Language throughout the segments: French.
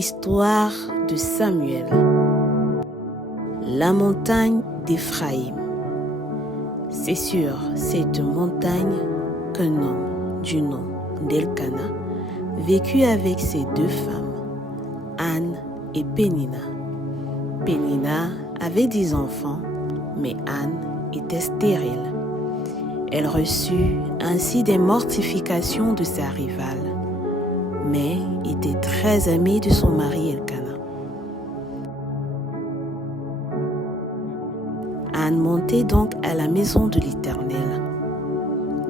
L'histoire de Samuel. La montagne d'Éphraïm. C'est sur cette montagne qu'un homme du nom d'Elkana vécut avec ses deux femmes, Anne et Pénina. Pénina avait 10 enfants, mais Anne était stérile. Elle reçut ainsi des mortifications de sa rivale, mais était très aimée de son mari Elkana. Anne montait donc à la maison de l'Éternel.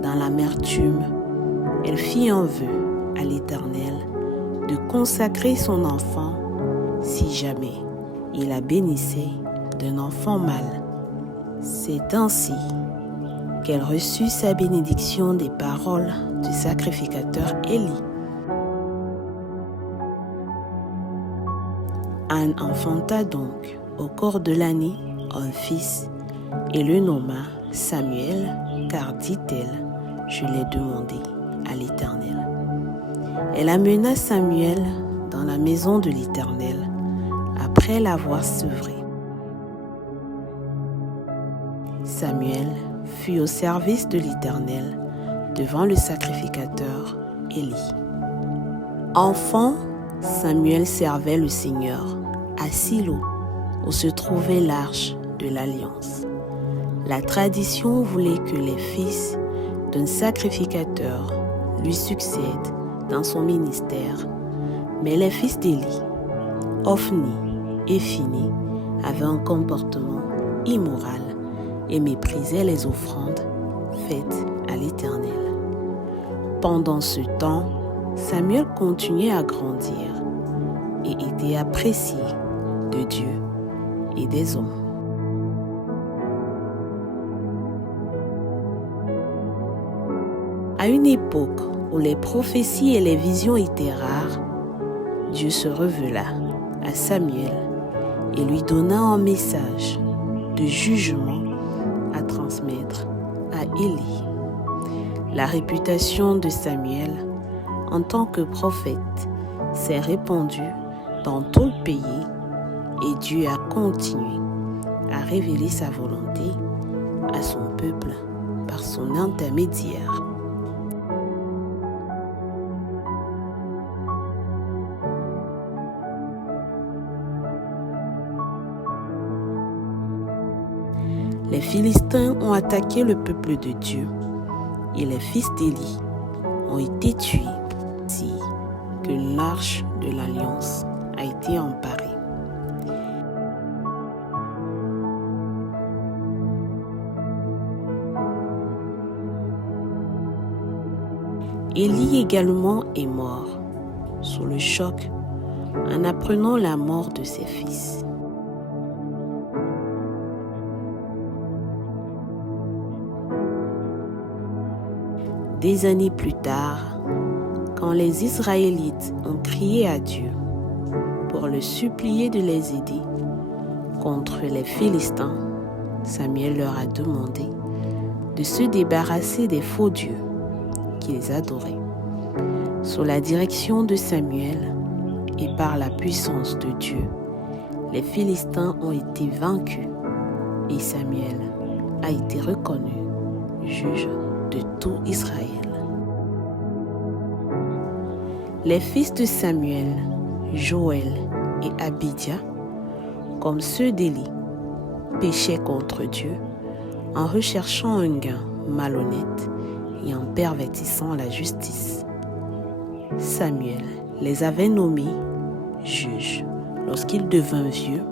Dans l'amertume, elle fit un vœu à l'Éternel de consacrer son enfant si jamais il la bénissait d'un enfant mâle. C'est ainsi qu'elle reçut sa bénédiction des paroles du sacrificateur Élie. Anne enfanta donc au cours de l'année un fils et le nomma Samuel, car dit-elle, je l'ai demandé à l'Éternel. Elle amena Samuel dans la maison de l'Éternel après l'avoir sevré. Samuel fut au service de l'Éternel devant le sacrificateur Élie. Enfant, Samuel servait le Seigneur à Silo, où se trouvait l'arche de l'Alliance. La tradition voulait que les fils d'un sacrificateur lui succèdent dans son ministère, mais les fils d'Élie, Ophni et Phini, avaient un comportement immoral et méprisaient les offrandes faites à l'Éternel. Pendant ce temps, Samuel continuait à grandir et était apprécié de Dieu et des hommes. À une époque où les prophéties et les visions étaient rares, Dieu se révéla à Samuel et lui donna un message de jugement à transmettre à Élie. La réputation de Samuel en tant que prophète s'est répandue dans tout le pays et Dieu a continué à révéler sa volonté à son peuple par son intermédiaire. Les Philistins ont attaqué le peuple de Dieu et les fils d'Élie ont été tués, ainsi que l'arche de l'Alliance a été emparée. Élie également est mort sous le choc en apprenant la mort de ses fils. Des années plus tard, quand les Israélites ont crié à Dieu pour le supplier de les aider contre les Philistins, Samuel leur a demandé de se débarrasser des faux dieux qu'ils adoraient. Sous la direction de Samuel et par la puissance de Dieu, les Philistins ont été vaincus et Samuel a été reconnu juge de tout Israël. Les fils de Samuel, Joël et Abidja, comme ceux d'Élie, péchaient contre Dieu en recherchant un gain malhonnête et en pervertissant la justice. Samuel les avait nommés juges lorsqu'il devint vieux,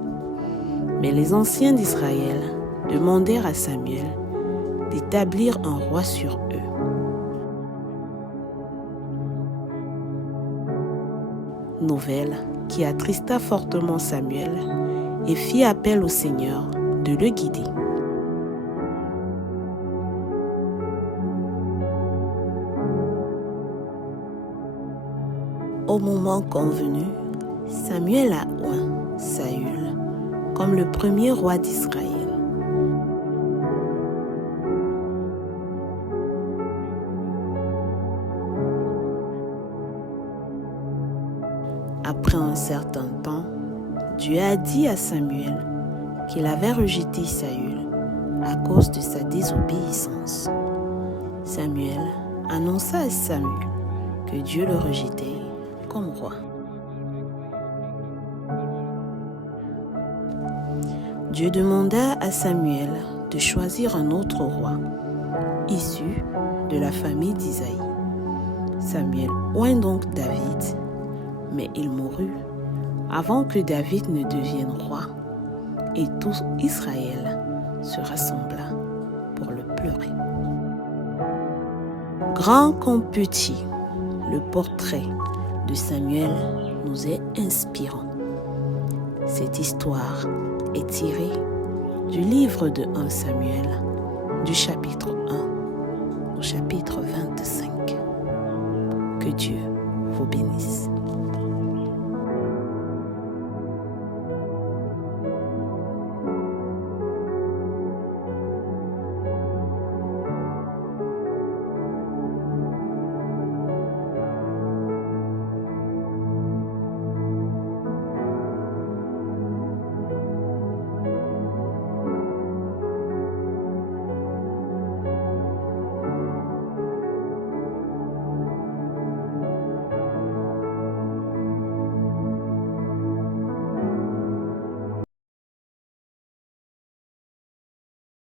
mais les anciens d'Israël demandèrent à Samuel d'établir un roi sur eux. Nouvelle qui attrista fortement Samuel et fit appel au Seigneur de le guider. Au moment convenu, Samuel a oint Saül comme le premier roi d'Israël. Après un certain temps, Dieu a dit à Samuel qu'il avait rejeté Saül à cause de sa désobéissance. Samuel annonça à Saül que Dieu le rejetait comme roi. Dieu demanda à Samuel de choisir un autre roi, issu de la famille d'Isaïe. Samuel oint donc David, mais il mourut avant que David ne devienne roi, et tout Israël se rassembla pour le pleurer. Grand comme petit, le portrait de Samuel nous est inspirant. Cette histoire est tirée du livre de 1 Samuel, du chapitre 1 au chapitre 25. Que Dieu vous bénisse.